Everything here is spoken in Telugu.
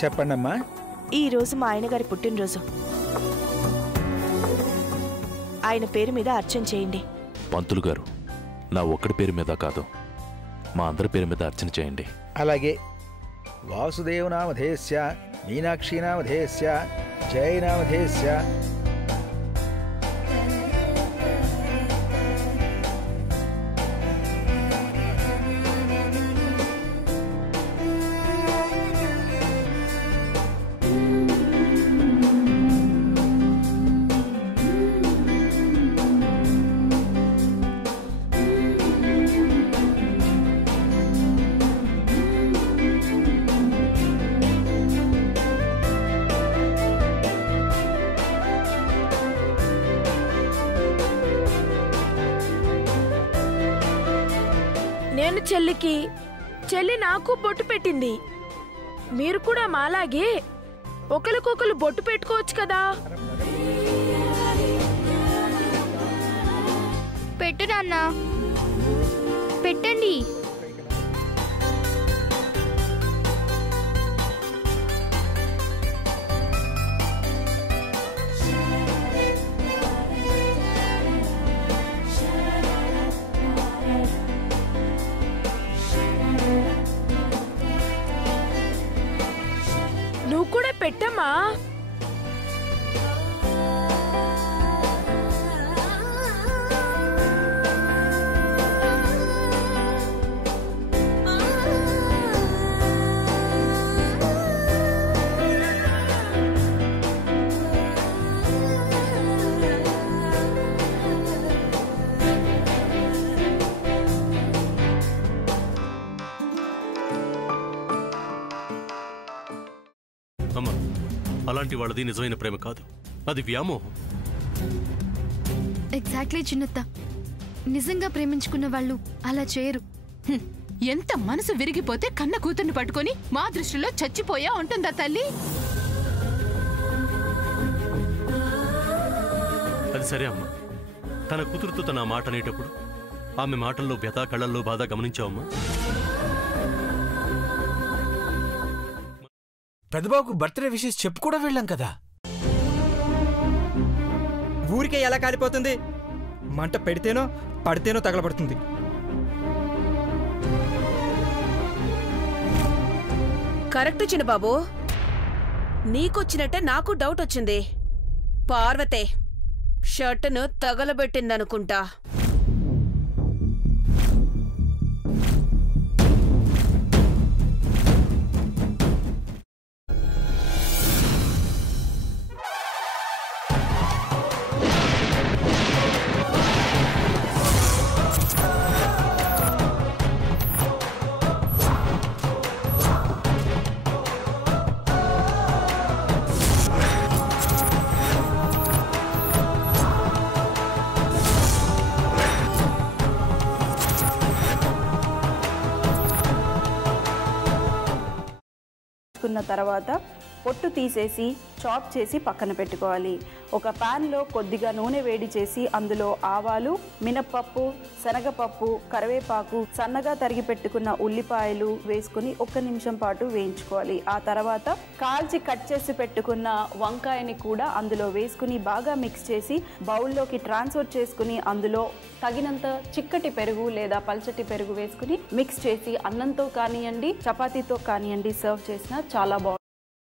చెప్పండమ్మా. ఈ రోజు మా ఆయన గారి పుట్టినరోజు. ఆయన పేరు మీద అర్చన చేయండి. పంతులు గారు, నా ఒక్కడి పేరు మీద కాదు, మా అందరి పేరు మీద అర్చన చేయండి. అలాగే. వాసుదేవనామధేస్య మీనాక్షీనామధేస్య జయనామధేస్య. నేను చెల్లికి, చెల్లి నాకు బొట్టు పెట్టింది. మీరు కూడా మాలాగే ఒకరికొకరు బొట్టు పెట్టుకోవచ్చు కదా. పెట్టు నాన్న, పెట్టండి. నువ్వు కూడా పెట్టమ్మా. అమ్మా, అలాంటి వాళ్ళది నిజమైన ప్రేమ కాదు, అది వ్యామోహం. ఎగ్జాక్ట్లీ చిన్నత్త, నిజంగా ప్రేమించుకున్న వాళ్ళు అలా చేయరు. ఎంత మనసు విరిగిపోతే కన్న కూతుర్ని పట్టుకొని మా దృష్టిలో చచ్చిపోయా ఉంటుందా తల్లి? అది సరే అమ్మా, తన కూతురుతో తన మాట అనేటప్పుడు ఆమె మాటల్లో వ్యథ, కళ్ళల్లో బాధ గమనించావమ్మా? పెద్దబాబుకు బర్త్డే విషెస్ చెప్పు కూడా వెళ్ళాం కదా. ఊరికే ఎలా కాలిపోతుంది? మంట పెడితేనో పడితేనో తగలబడుతుంది. కరెక్ట్ చిన్నబాబు, నీకొచ్చినట్టే నాకు డౌట్ వచ్చింది. పార్వతే షర్టును తగలబెట్టిందనుకుంటా. తర్వాత పొట్టు తీసేసి చాప్ చేసి పక్కన పెట్టుకోవాలి. ఒక ప్యాన్లో కొద్దిగా నూనె వేడి చేసి అందులో ఆవాలు, మినప్పప్పు, శనగపప్పు, కరివేపాకు, సన్నగా తరిగి పెట్టుకున్న ఉల్లిపాయలు వేసుకుని 1 నిమిషం పాటు వేయించుకోవాలి. ఆ తర్వాత కాల్చి కట్ చేసి పెట్టుకున్న వంకాయని కూడా అందులో వేసుకుని బాగా మిక్స్ చేసి బౌల్లోకి ట్రాన్స్ఫర్ చేసుకుని అందులో తగినంత చిక్కటి పెరుగు లేదా పల్చటి పెరుగు వేసుకుని మిక్స్ చేసి అన్నంతో కానివ్వండి, చపాతీతో కానివ్వండి సర్వ్ చేసినా చాలా బాగుంటుంది.